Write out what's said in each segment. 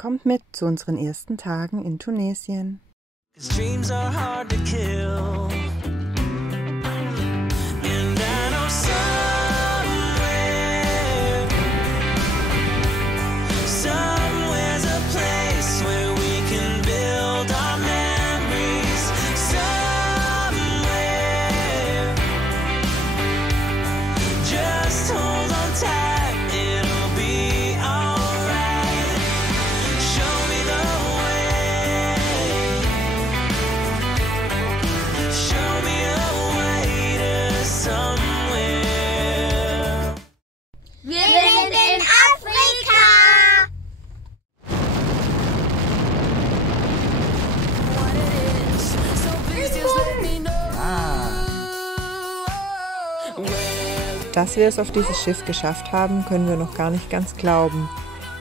Kommt mit zu unseren ersten Tagen in Tunesien. Dreams are hard to kill. And I know somewhere's a place where we can build our memories. Somewhere, just hold on tight, it'll be alright. Show me the way. Show me a way to somewhere. Wir sind in Afrika! Dass wir es auf dieses Schiff geschafft haben, können wir noch gar nicht ganz glauben.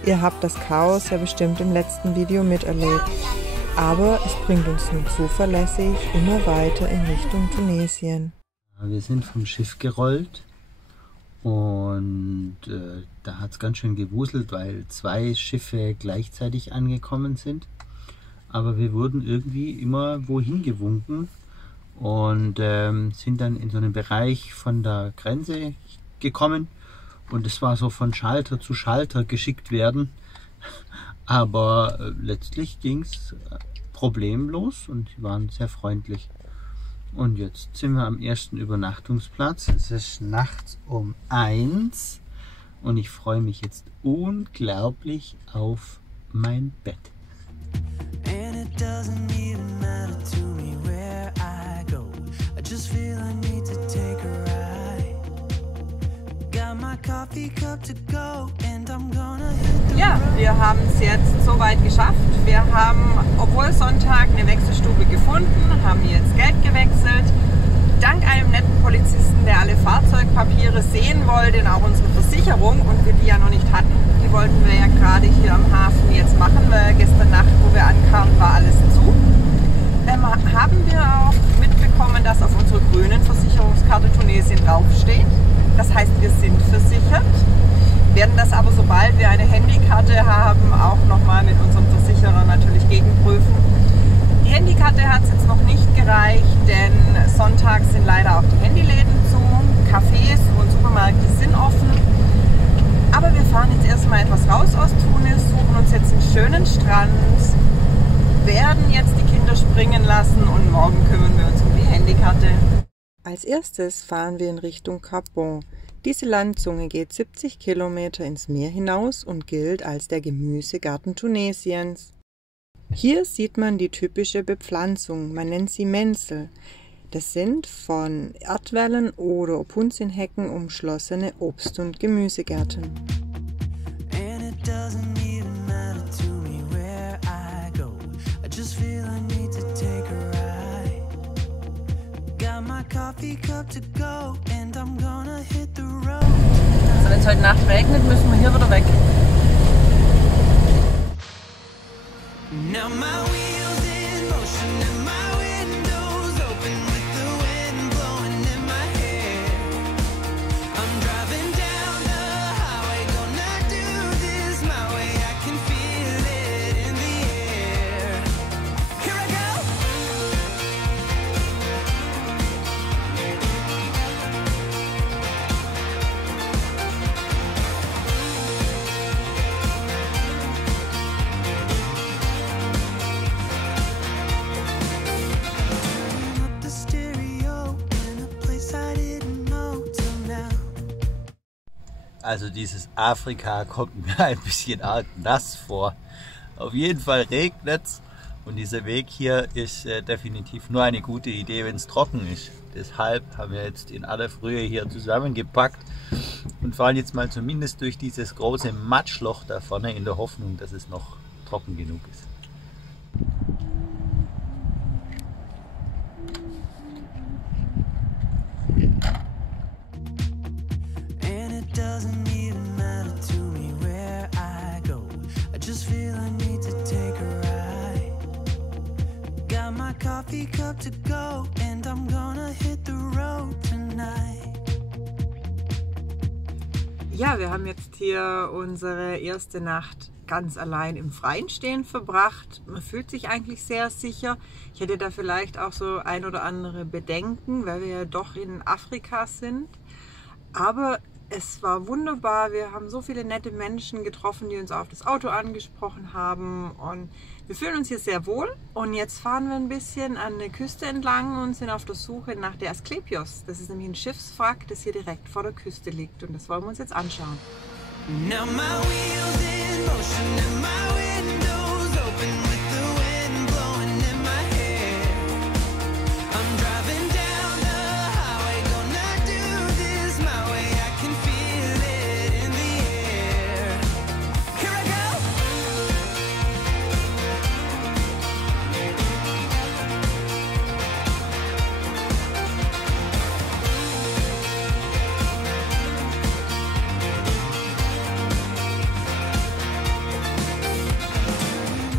Ihr habt das Chaos ja bestimmt im letzten Video miterlebt. Aber es bringt uns nun zuverlässig immer weiter in Richtung Tunesien. Wir sind vom Schiff gerollt und da hat es ganz schön gewuselt, weil 2 Schiffe gleichzeitig angekommen sind. Aber wir wurden irgendwie immer wohin gewunken und sind dann in so einen Bereich von der Grenze gekommen und es war so von Schalter zu Schalter geschickt werden. Aber letztlich ging es problemlos und sie waren sehr freundlich. Und jetzt sind wir am ersten Übernachtungsplatz. Es ist nachts um 1 und ich freue mich jetzt unglaublich auf mein Bett. And it doesn't even matter to me where I go. I just feel I need to take a ride. Got my coffee cup to go and I'm gonna hit the Ja, wir haben es jetzt soweit geschafft. Wir haben, obwohl Sonntag, eine Wechselstube gefunden, haben jetzt Geld gewechselt. Dank einem netten Polizisten, der alle Fahrzeugpapiere sehen wollte und auch unsere Versicherung und wir die ja noch nicht hatten. Die wollten wir ja gerade hier am Hafen jetzt machen, weil gestern Nacht, wo wir ankamen, war alles zu. Haben wir auch mitbekommen, dass auf unserer grünen Versicherungskarte Tunesien draufsteht. Das heißt, wir sind versichert. Werden das aber, sobald wir eine Handykarte haben, auch nochmal mit unserem Versicherer natürlich gegenprüfen. Die Handykarte hat es jetzt noch nicht gereicht, denn sonntags sind leider auch die Handyläden zu. Cafés und Supermärkte sind offen. Aber wir fahren jetzt erstmal etwas raus aus Tunis, suchen uns jetzt einen schönen Strand, werden jetzt die Kinder springen lassen und morgen kümmern wir uns um die Handykarte. Als erstes fahren wir in Richtung Cap Bon. Diese Landzunge geht 70 Kilometer ins Meer hinaus und gilt als der Gemüsegarten Tunesiens. Hier sieht man die typische Bepflanzung, man nennt sie Mensel. Das sind von Erdwällen oder Opuntienhecken umschlossene Obst- und Gemüsegärten. And it doesn't even matter to me where I go. I just feel I need to take a ride. Got my coffee cup to go and I'm gonna hit the road. Also wenn es heute Nacht regnet, müssen wir hier wieder weg. Now my wheels in motion and my windows open with the wind blowing in my hair. I'm driving down the highway, gonna do this my way. I can feel it in the air. Here I go. Up the stereo in a place I didn't know till now. Also dieses Afrika kommt mir ein bisschen arg nass vor. Auf jeden Fall regnet's und dieser Weg hier ist definitiv nur eine gute Idee, wenn es trocken ist. Deshalb haben wir jetzt in aller Frühe hier zusammengepackt und fahren jetzt mal zumindest durch dieses große Matschloch da vorne in der Hoffnung, dass es noch trocken genug ist. And it doesn't even matter to me where I go. I just feel I need to take a ride. Got my coffee cup to go and I'm gonna hit the road tonight. Ja, wir haben jetzt hier unsere erste Nacht ganz allein im Freien stehend verbracht. Man fühlt sich eigentlich sehr sicher. Ich hätte da vielleicht auch so ein oder andere Bedenken, weil wir ja doch in Afrika sind. Aber es war wunderbar. Wir haben so viele nette Menschen getroffen, die uns auf das Auto angesprochen haben. Und wir fühlen uns hier sehr wohl. Und jetzt fahren wir ein bisschen an der Küste entlang und sind auf der Suche nach der Asklepios. Das ist nämlich ein Schiffswrack, das hier direkt vor der Küste liegt. Und das wollen wir uns jetzt anschauen. Now my wheels in motion and my windows open with the wind blowing in my hair. I'm driving down the highway, gonna do this my way. I can feel it in the air. Here I go.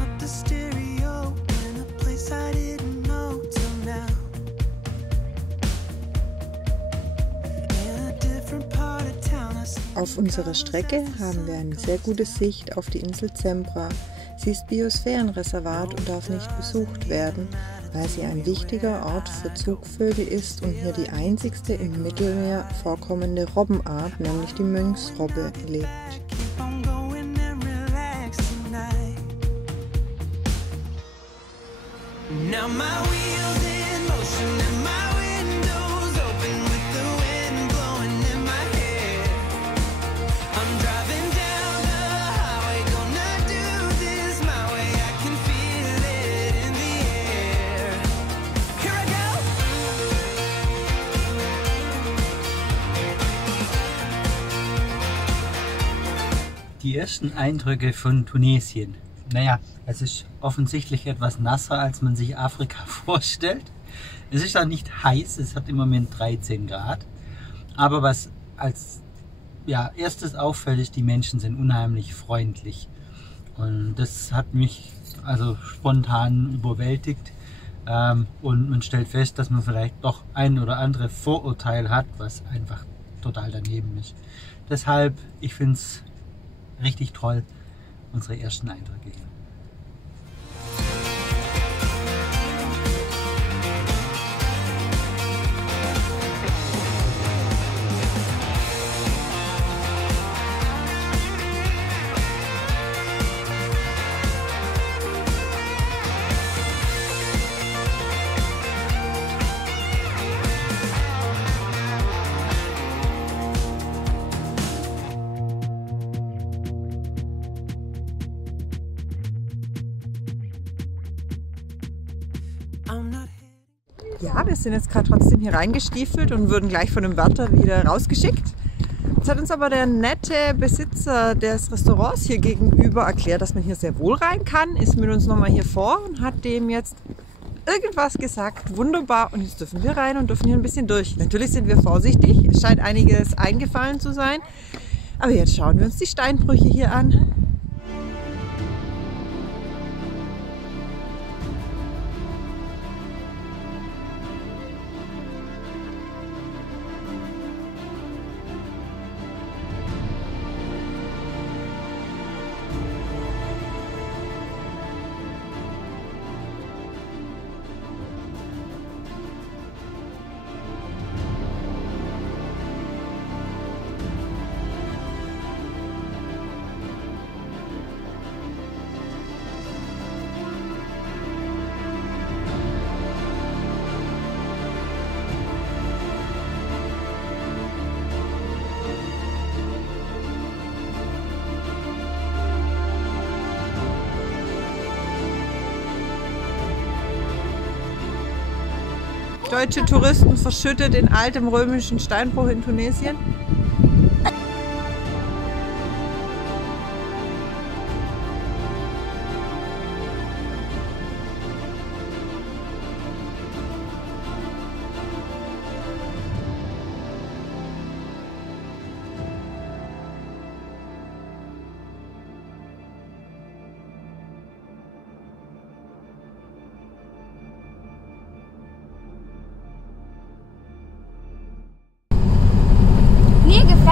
Up the stereo in a place I didn't know till now. In a different part of town I see. Auf unserer Strecke haben wir eine sehr gute Sicht auf die Insel Zembra. Sie ist Biosphärenreservat und darf nicht besucht werden, weil sie ein wichtiger Ort für Zugvögel ist und hier die einzigste im Mittelmeer vorkommende Robbenart, nämlich die Mönchsrobbe, lebt. Keep on going and relax tonight. Now my wheels in motion and my windows open with the wind blowing in my hair. I'm driving down the highway, gonna do this my way. I can feel it in the air. Here I go. Die ersten Eindrücke von Tunesien. Naja, es ist offensichtlich etwas nasser, als man sich Afrika vorstellt. Es ist auch nicht heiß, es hat im Moment 13 Grad. Aber was als erstes auffällt, ist, die Menschen sind unheimlich freundlich. Und das hat mich also spontan überwältigt. Und man stellt fest, dass man vielleicht doch ein oder andere Vorurteil hat, was einfach total daneben ist. Deshalb, ich finde es richtig toll, unsere ersten Eindrücke hier. I'm not Ja, wir sind jetzt gerade trotzdem hier reingestiefelt und wurden gleich von dem Wärter wieder rausgeschickt. Jetzt hat uns aber der nette Besitzer des Restaurants hier gegenüber erklärt, dass man hier sehr wohl rein kann, ist mit uns nochmal hier vor und hat dem jetzt irgendwas gesagt. Wunderbar, und jetzt dürfen wir rein und dürfen hier ein bisschen durch. Natürlich sind wir vorsichtig, es scheint einiges eingefallen zu sein. Aber jetzt schauen wir uns die Steinbrüche hier an. Deutsche Touristen verschüttet in altem römischen Steinbruch in Tunesien. Mir gefällt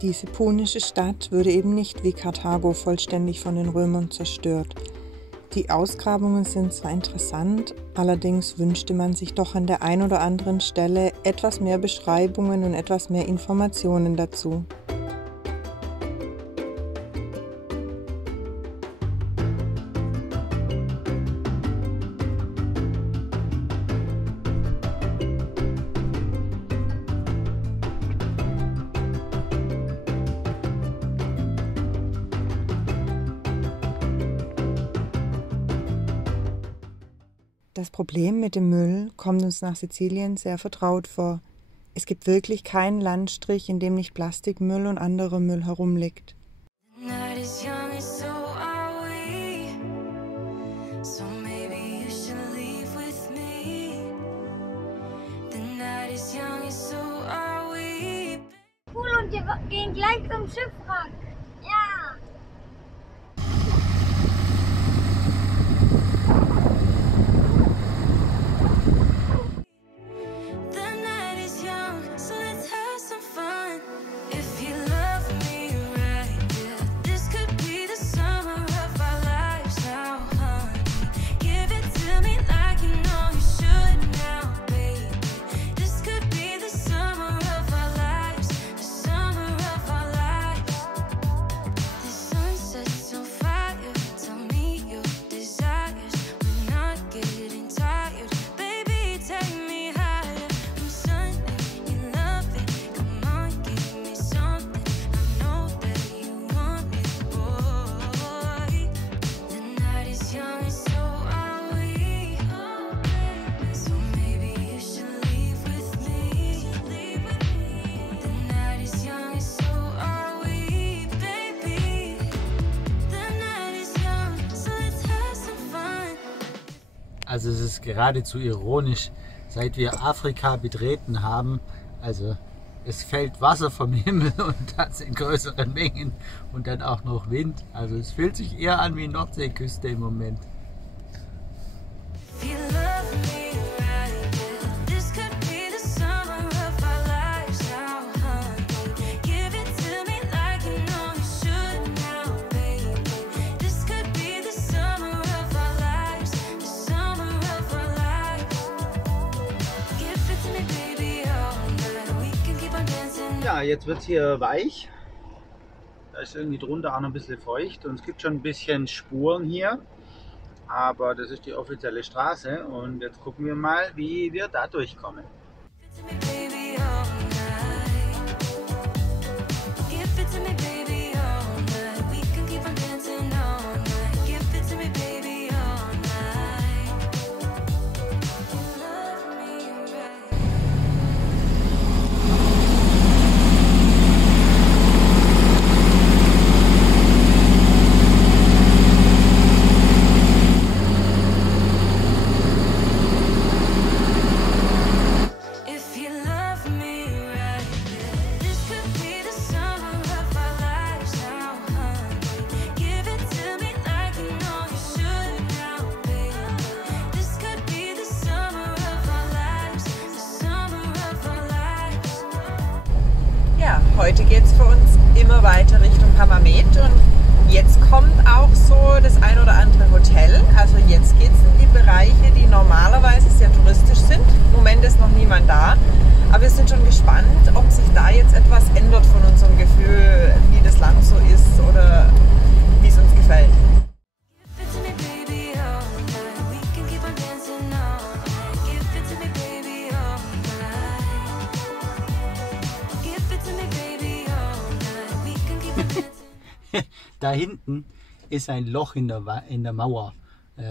Diese punische Stadt würde eben nicht wie Karthago vollständig von den Römern zerstört. Die Ausgrabungen sind zwar interessant, allerdings wünschte man sich doch an der einen oder anderen Stelle etwas mehr Beschreibungen und etwas mehr Informationen dazu. Das Problem mit dem Müll kommt uns nach Sizilien sehr vertraut vor. Es gibt wirklich keinen Landstrich, in dem nicht Plastikmüll und anderer Müll herumliegt. Night is young and so are we. So maybe you should leave with me. The night is young and so are we. Cool, und wir gehen gleich zum Schiffwrack. Ja. The night is young, so let's have some fun. If you love me right, yeah, this could be the summer of our lives now, honey. Give it to me like you know you should now, baby. This could be the summer of our lives, the summer of our lives. The sun sets on fire, tell me your desires. We're not getting tired, baby, take me higher. I'm Sunday, you love it, come on, give me something. I know that you want it, boy. The night is young and so are we. So maybe you should leave with me. The night is young and so are we, baby. The night is young, so let's have some fun. Also es ist geradezu ironisch, seit wir Afrika betreten haben, also es fällt Wasser vom Himmel und das in größeren Mengen und dann auch noch Wind. Also es fühlt sich eher an wie Nordseeküste im Moment. If you love me right, yeah, this could be the summer of our lives now, honey. Give it to me like you know you should now, baby. This could be the summer of our lives, the summer of our lives. Give it to me, baby, all night. We can keep on dancing. Ja, jetzt wird es hier weich. Da ist irgendwie drunter auch noch ein bisschen feucht und es gibt schon ein bisschen Spuren hier. Aber das ist die offizielle Straße und jetzt gucken wir mal, wie wir da durchkommen. Give it to me, baby, all night. Give it to me, baby, all night. We can keep on dancing all night. Give it to me, baby, all night. You love me right. If you love me right, yeah, this could be the summer of our lives now, honey. Give it to me like you know you should now, baby. This could be the summer of our lives, the summer of our lives. Ja, heute geht es für uns immer weiter Richtung Hammamet und jetzt kommt auch so das ein oder andere Hotel. Also jetzt geht es in die Bereiche, die normalerweise sehr touristisch sind. Im Moment ist noch niemand da, aber wir sind schon gespannt, ob sich da jetzt etwas ändert von unserem Gefühl, wie das Land so ist oder wie es uns gefällt. Give it to me, baby, all night. We can keep on dancing all night. Give it to me, baby, all night. Give it to me, baby, all night. We can keep on dancing. Da hinten ist ein Loch in der Mauer,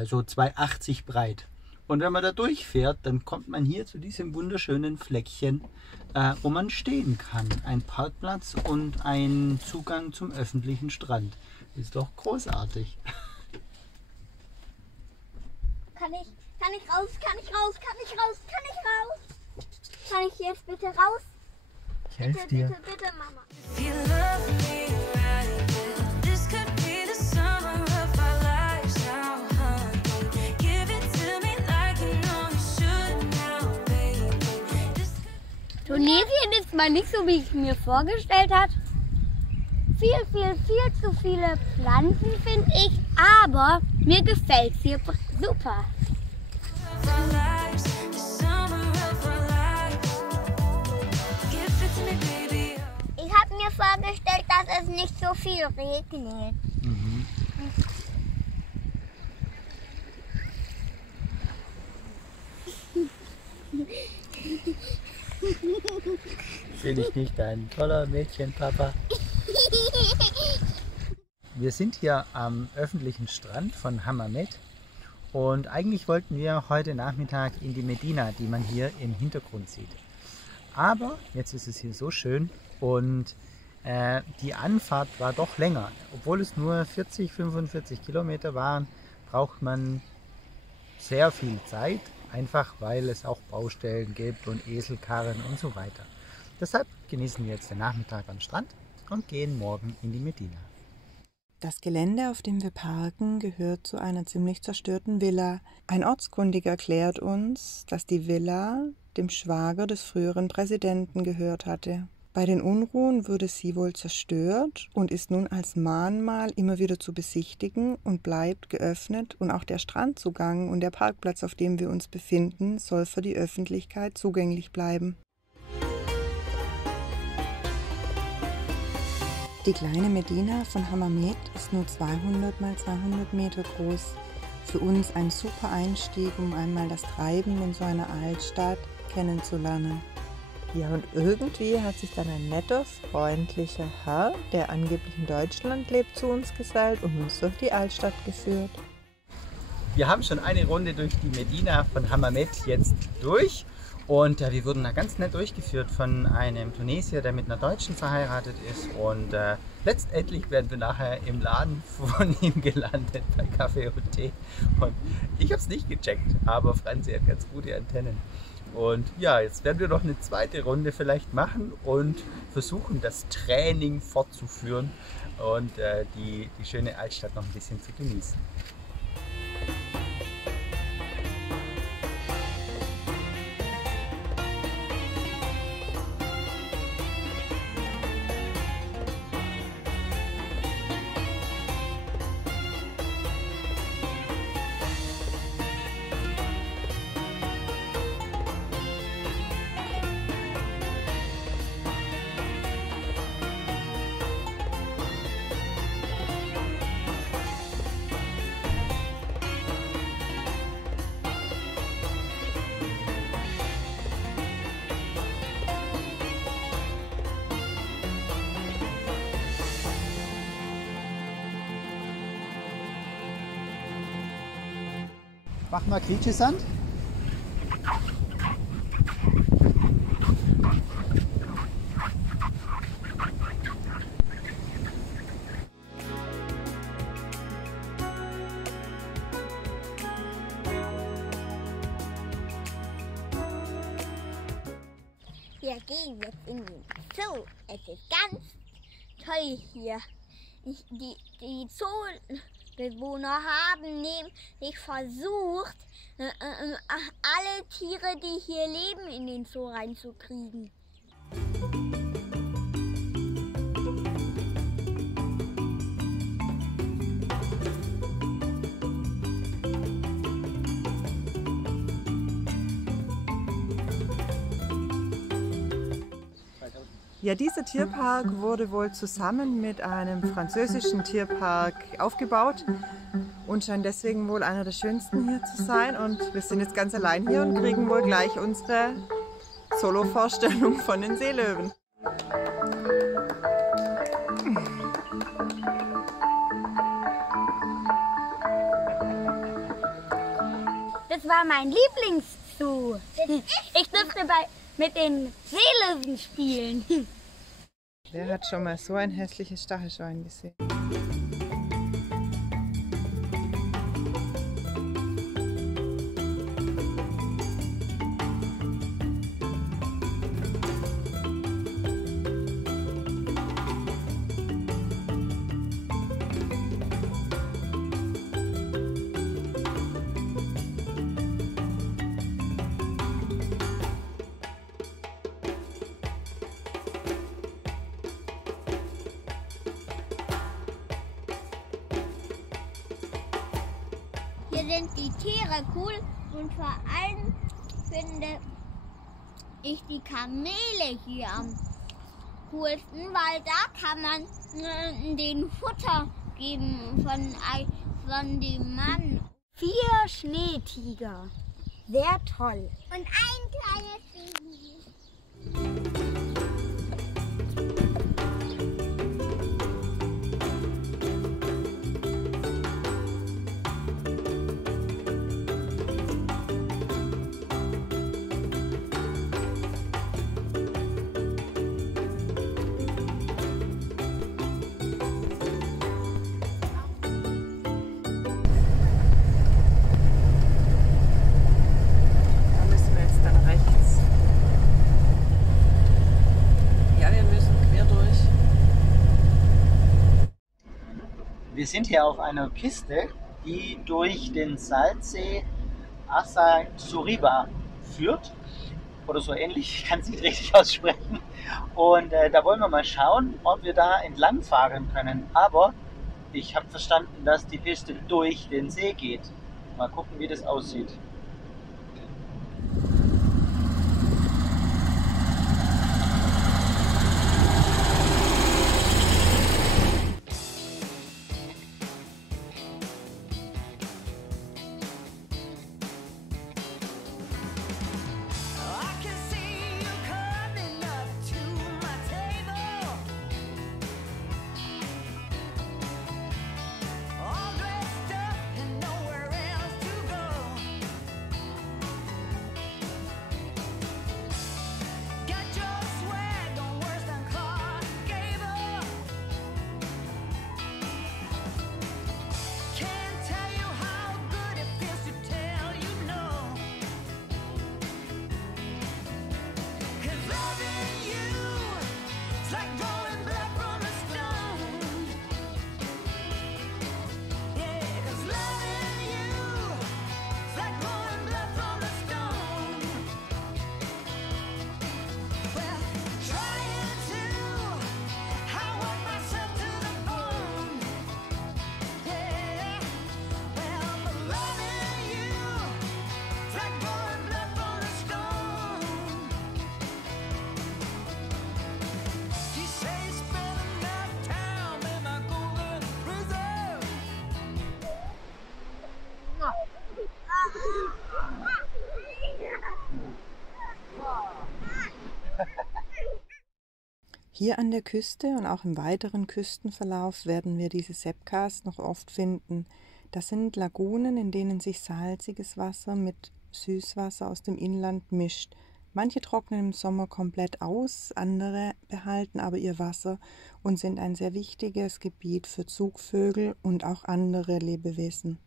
so 2,80 breit. Und wenn man da durchfährt, dann kommt man hier zu diesem wunderschönen Fleckchen, wo man stehen kann. Ein Parkplatz und ein Zugang zum öffentlichen Strand. Ist doch großartig. Kann ich raus? Kann ich raus? Kann ich raus? Kann ich raus? Kann ich jetzt bitte raus? Ich helfe Bitte, dir. bitte, bitte, Mama. If you love me right, yeah, this could be the summer of our lives now, honey. Give it to me like you know you should now, baby. This could Tunesien ist mal nicht so, wie ich mir vorgestellt habe. viel zu viele Pflanzen, finde ich. Aber mir gefällt es hier super. Ich habe mir vorgestellt, dass es nicht so viel regnet. Bin ich nicht ein toller Mädchenpapa? Wir sind hier am öffentlichen Strand von Hammamet und eigentlich wollten wir heute Nachmittag in die Medina, die man hier im Hintergrund sieht. Aber jetzt ist es hier so schön und die Anfahrt war doch länger. Obwohl es nur 40-45 Kilometer waren, braucht man sehr viel Zeit, einfach weil es auch Baustellen gibt und Eselkarren und so weiter. Deshalb genießen wir jetzt den Nachmittag am Strand und gehen morgen in die Medina. Das Gelände, auf dem wir parken, gehört zu einer ziemlich zerstörten Villa. Ein Ortskundiger erklärt uns, dass die Villa dem Schwager des früheren Präsidenten gehört hatte. Bei den Unruhen wurde sie wohl zerstört und ist nun als Mahnmal immer wieder zu besichtigen und bleibt geöffnet, und auch der Strandzugang und der Parkplatz, auf dem wir uns befinden, soll für die Öffentlichkeit zugänglich bleiben. Die kleine Medina von Hammamet ist nur 200 mal 200 Meter groß. Für uns ein super Einstieg, um einmal das Treiben in so einer Altstadt kennenzulernen. Ja, und irgendwie hat sich dann ein netter, freundlicher Herr, der angeblich in Deutschland lebt, zu uns gesellt und uns durch die Altstadt geführt. Wir haben schon eine Runde durch die Medina von Hammamet jetzt durch und wir wurden da ganz nett durchgeführt von einem Tunesier, der mit einer Deutschen verheiratet ist, und letztendlich werden wir nachher im Laden von ihm gelandet bei Kaffee und Tee, und ich habe es nicht gecheckt, aber Franzi hat ganz gute Antennen. Und ja, jetzt werden wir noch eine zweite Runde vielleicht machen und versuchen, das Training fortzuführen und die schöne Altstadt noch ein bisschen zu genießen. Mach mal Quietschesand. Wir gehen jetzt in den Zoo. Es ist ganz toll hier. Die Zoobewohner haben nämlich versucht, alle Tiere, die hier leben, in den Zoo reinzukriegen. Ja, dieser Tierpark wurde wohl zusammen mit einem französischen Tierpark aufgebaut und scheint deswegen wohl einer der schönsten hier zu sein. Und wir sind jetzt ganz allein hier und kriegen wohl gleich unsere Solo-Vorstellung von den Seelöwen. Das war mein Lieblingszoo. Ich durfte mit den Seelöwen spielen. Wer hat schon mal so ein hässliches Stachelschwein gesehen? Hier sind die Tiere cool und vor allem finde ich die Kamele hier am coolsten, weil da kann man den Futter geben von dem Mann. 4 Schneetiger. Sehr toll. Und ein kleines Baby. Da müssen wir jetzt dann rechts. Ja, wir müssen quer durch. Wir sind hier auf einer Piste, die durch den Salzsee Asasuriba führt. Oder so ähnlich, ich kann es nicht richtig aussprechen. Und da wollen wir mal schauen, ob wir da entlang fahren können. Aber ich habe verstanden, dass die Piste durch den See geht. Mal gucken, wie das aussieht. I can see you coming up to my table, all dressed up and nowhere else to go. Got your swag on worse than Clark Gable. Can't tell you how good it feels to tell you no. 'Cause loving you is like drawing blood from a stone. Yeah, 'cause loving you is like drawing blood from a stone. Well, trying to, I work myself to the bone. Yeah, well, but loving you is like drawing blood from a stone. She says spend enough time in my golden reserve. Hier an der Küste und auch im weiteren Küstenverlauf werden wir diese Sepkas noch oft finden. Das sind Lagunen, in denen sich salziges Wasser mit Süßwasser aus dem Inland mischt. Manche trocknen im Sommer komplett aus, andere behalten aber ihr Wasser und sind ein sehr wichtiges Gebiet für Zugvögel und auch andere Lebewesen.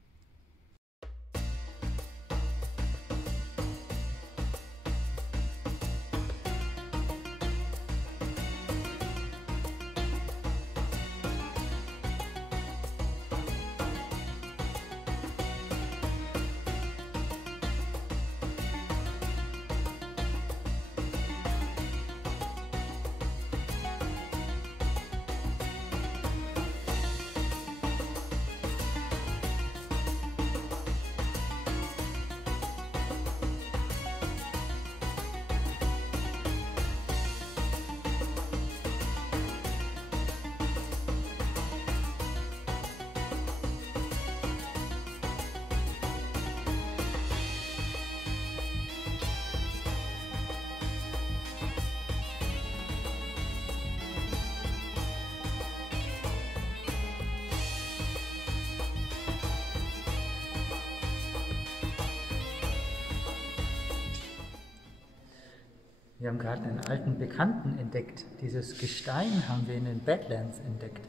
Wir haben gerade einen alten Bekannten entdeckt. Dieses Gestein haben wir in den Badlands entdeckt.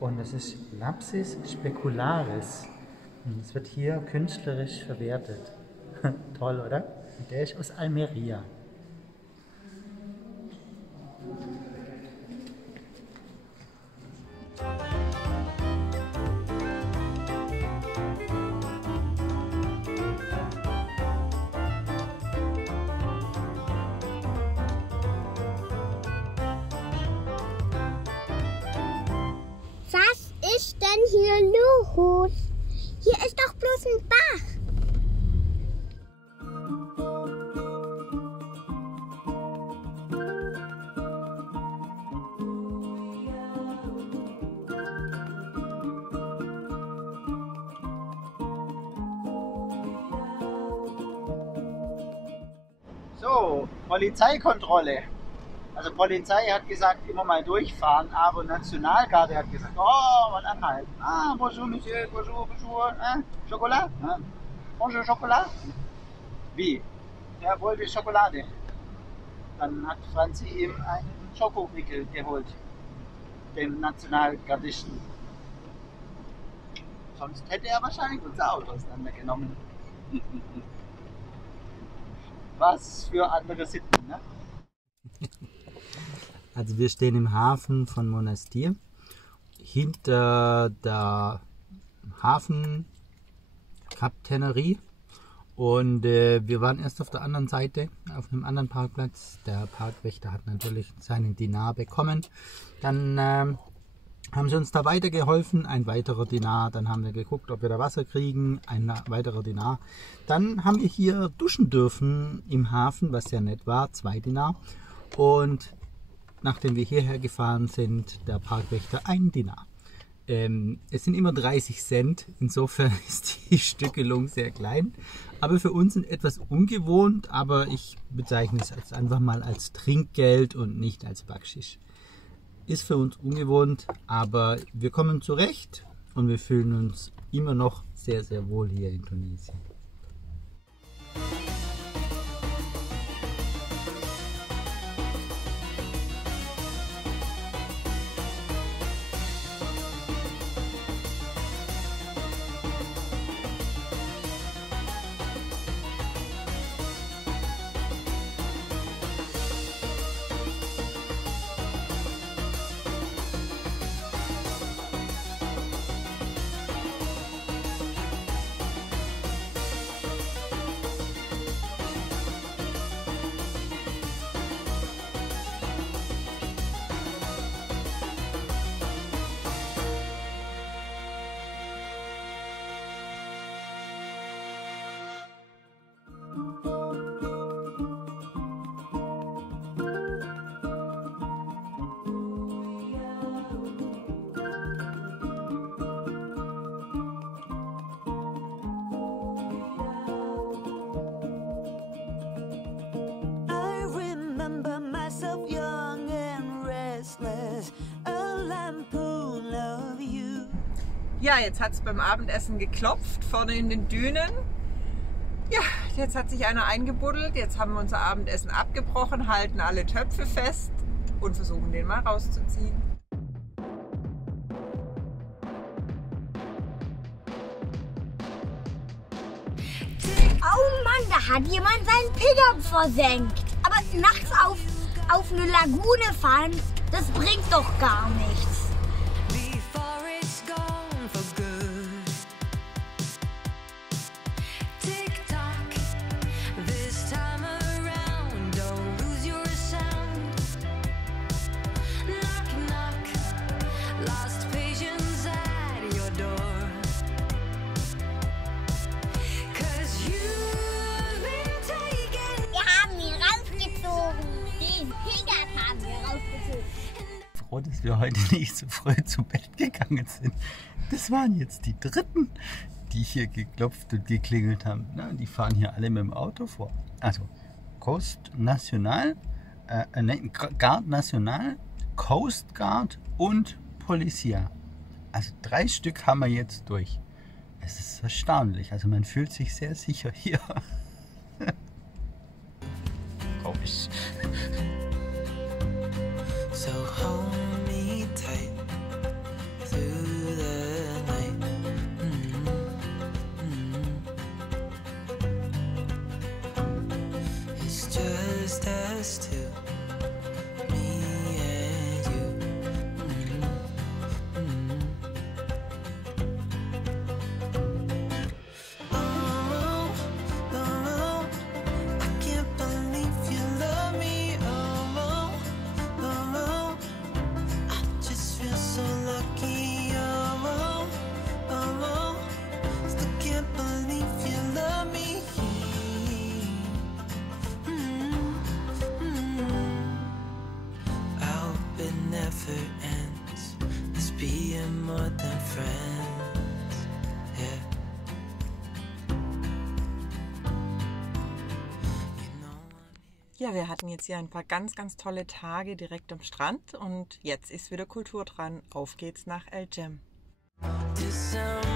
Und das ist Lapis specularis. Und es wird hier künstlerisch verwertet. Toll, oder? Und der ist aus Almeria. Was ist denn hier los? Hier ist doch bloß ein Bach. So, Polizeikontrolle. Also Polizei hat gesagt, immer mal durchfahren, aber Nationalgarde hat gesagt, oh, mal anhalten. Ah, bonjour, monsieur, bonjour, bonjour, Schokolade? Bonjour, Schokolade? Wie? Er wollte Schokolade. Dann hat Franzi ihm einen Schokoriegel geholt, dem Nationalgardisten. Sonst hätte er wahrscheinlich unser Auto auseinandergenommen. Was für andere Sitten, ne? Also wir stehen im Hafen von Monastir. Hinter der Hafenkapitännerie. Und wir waren erst auf der anderen Seite, auf einem anderen Parkplatz. Der Parkwächter hat natürlich seinen Dinar bekommen. Dann haben sie uns da weitergeholfen, ein weiterer Dinar. Dann haben wir geguckt, ob wir da Wasser kriegen, ein weiterer Dinar. Dann haben wir hier duschen dürfen im Hafen, was sehr nett war, 2 Dinar. Und nachdem wir hierher gefahren sind, der Parkwächter 1 Dinar. Es sind immer 30 Cent, insofern ist die Stückelung sehr klein. Aber für uns sind etwas ungewohnt, aber ich bezeichne es jetzt einfach mal als Trinkgeld und nicht als Bakschisch. Ist für uns ungewohnt, aber wir kommen zurecht und wir fühlen uns immer noch sehr, sehr wohl hier in Tunesien. I remember myself young and restless, a lampoon of you. Ja, jetzt hat es beim Abendessen geklopft, vorne in den Dünen. Ja, jetzt hat sich einer eingebuddelt. Jetzt haben wir unser Abendessen abgebrochen, halten alle Töpfe fest und versuchen den mal rauszuziehen. Oh Mann, da hat jemand seinen Pickup versenkt. Aber nachts auf eine Lagune fahren, das bringt doch gar nichts. Before it's gone for good. Tick tock, this time around, don't lose your sound. Knock knock, lost patience at your door. 'Cause you've been taken. Wir haben ihn rausgezogen. Den Pickup haben wir rausgezogen. Froh, dass wir heute nicht so früh zu Bett gegangen sind. Das waren jetzt die dritten, die hier geklopft und geklingelt haben. Na, die fahren hier alle mit dem Auto vor. Also Coast National, Guard National, Coast Guard und Polizia. Also 3 Stück haben wir jetzt durch. Es ist erstaunlich. Also man fühlt sich sehr sicher hier. Komisch. So hold me tight through the night. It's just us two, me and you. Oh, oh, I can't believe you love me. Oh, oh, I just feel so lucky. Oh, it's the never ends. Let's be more than friends. Yeah. You know I'm here. Ja, wir hatten jetzt hier ein paar ganz, ganz tolle Tage direkt am Strand und jetzt ist wieder Kultur dran. Auf geht's nach El Jem. To someone